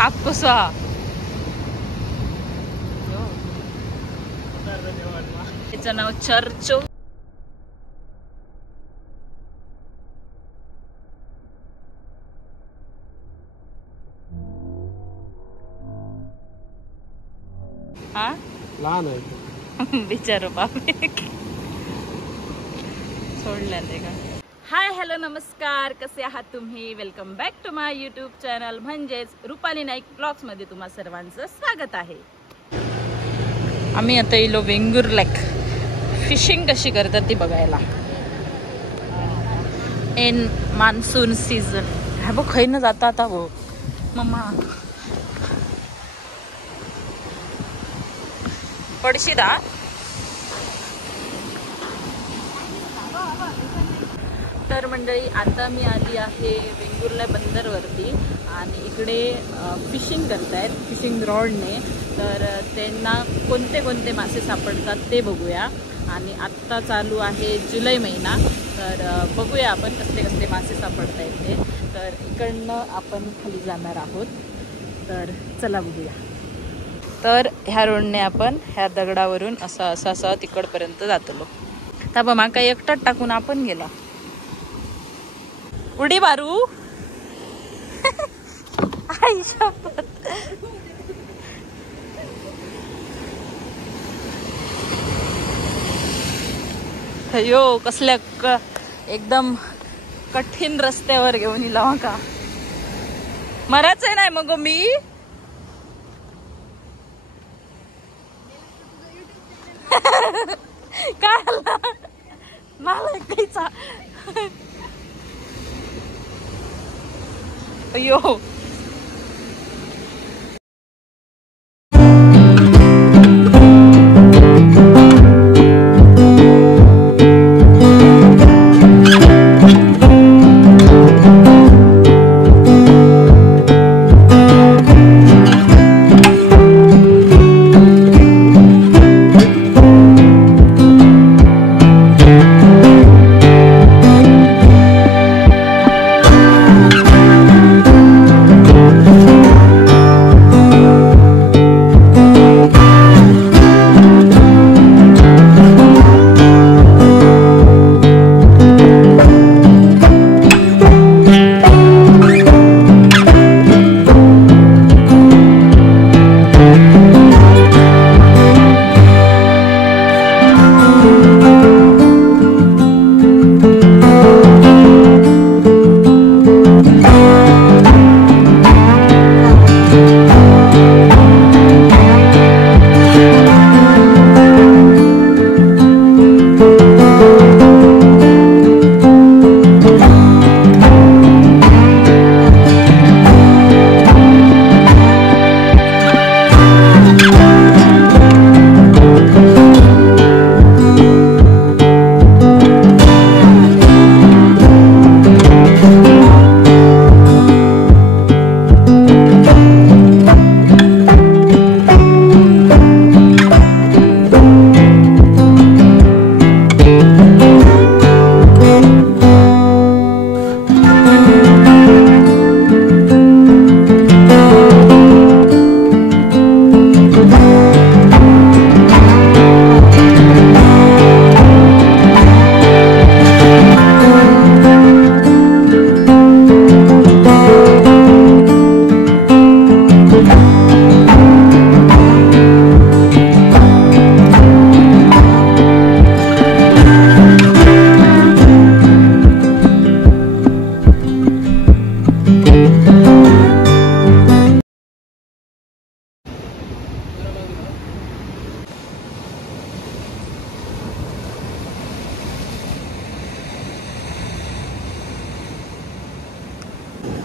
साप कसो हा त्याचं नाव चर्चो हा लहान आहे बिचारो बापे सोडल्या ते का. हाय हॅलो नमस्कार, कसे आहात तुम्ही. Welcome back to my YouTube channel म्हणजेच रुपाली नाईक ब्लॉग्स मध्ये तुम्हा सर्वांचं स्वागत आहे. आम्ही आता येलो वेंगुर लेक. फिशिंग कशी करतात ती बघायला इन मान्सून सीझन. हा बघ खै न जाता आता हो मम्मा पडशी दा. तर मंडळी आता मी आली आहे वेंगुर्ला बंदरवरती आणि इकडे फिशिंग करतायत फिशिंग रॉडने. तर त्यांना कोणते कोणते मासे सापडतात ते बघूया. आणि आत्ता चालू आहे जुलै महिना, तर बघूया आपण कसले कसले मासे सापडत आहेत ते. तर इकडनं आपण खाली जाणार आहोत, तर चला बघूया. तर ह्या रोडने आपण ह्या दगडावरून असं तिकडपर्यंत जातलो. ताबा माका एकटाच टाकून आपण गेला उडी मारू. आई शपथ. अयो कसल्या एकदम कठीण रस्त्यावर घेऊन इला का मराच आहे नाही मग मी. काय मला काहीचा अयो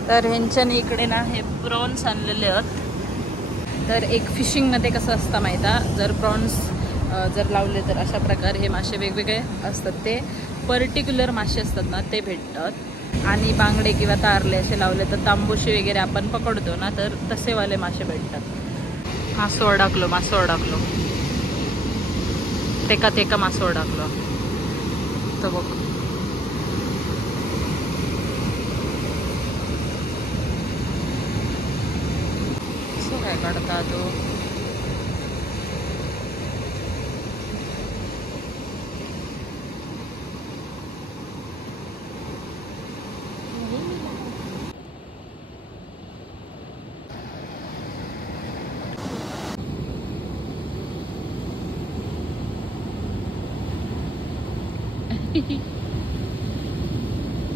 तर ह्यांच्याने इकडे ना हे प्रॉन्स आणलेले आहेत. तर एक फिशिंगमध्ये कसं असतं माहिती आहे, जर प्रॉन्स जर लावले तर अशा प्रकारे हे मासे वेगवेगळे असतात. ते पर्टिक्युलर मासे असतात ना ते भेटतात. आणि बांगडे किंवा तारले असे लावले तर तांबोशी वगैरे आपण पकडतो ना, तर तसेवाले मासे भेटतात. मासो अडकलो तेका मासो अडकलो. तर बघ काय काढता तो.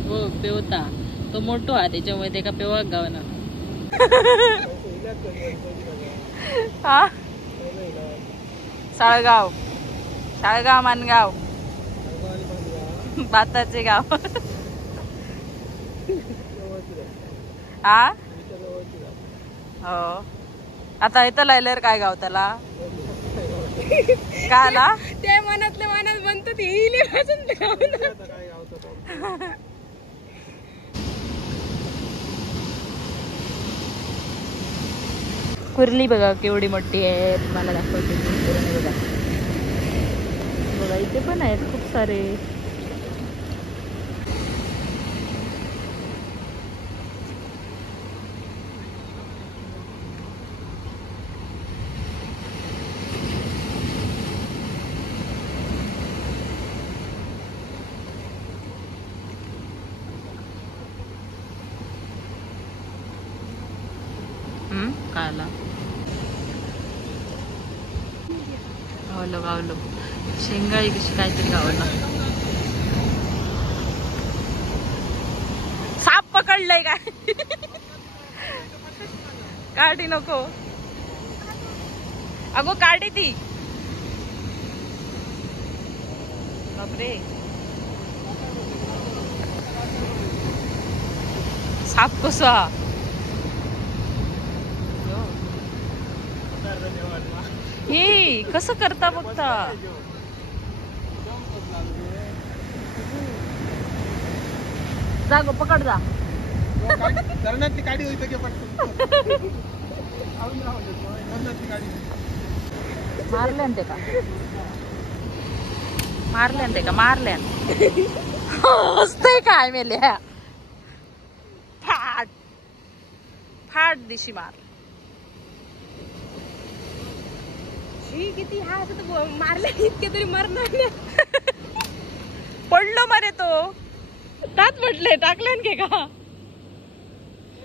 हो पेवता तो मोठो हा त्याच्यामुळे ते का पेवाक गावना. हा साळगाव साळगाव मानगाव भाताचे गाव. हा हो आता इथं लायल्यावर काय गाव त्याला का आला त्या मनातल्या मनात म्हणतो कुर्ली बघा केवढी मोठी आहे. तुम्हाला दाखवते बघा. बघा इथे पण आहेत खूप सारे. काला गावलं गावलं शेंगाळी कशी काहीतरी गावलं. साप पकडलंय काय. काढी नको अगो काढी ती. बापरे साप कसा. हे कसं करता बघता. जागो पकड जा. मारल्यान ते का मारल्यान ते का मारल्यान. हसतय काय मेल्या. फाट फाट दिशी मार. किती हा मारले इतके तरी मरणार नाही. पडलो मरे तो तात म्हटले टाकल्यान के का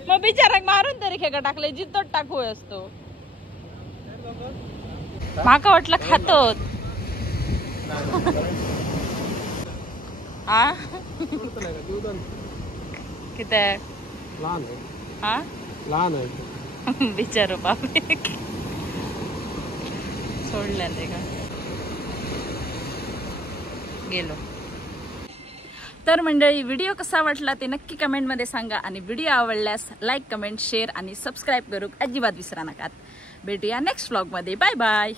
मग बिचाराक मारून तरी खेका टाकले जितोच टाकू असतो. माका वाटलं खातोत. हा किती लहान आहे. हा लहान आहे बिचारो बापे. सोडल्या ते का गेलो. तर मंडळी व्हिडिओ कसा वाटला ते नक्की कमेंटमध्ये सांगा आणि व्हिडिओ आवडल्यास लाईक कमेंट शेअर आणि सबस्क्राईब करू अजिबात विसरा नका. भेटूया नेक्स्ट व्लॉगमध्ये. Bye bye.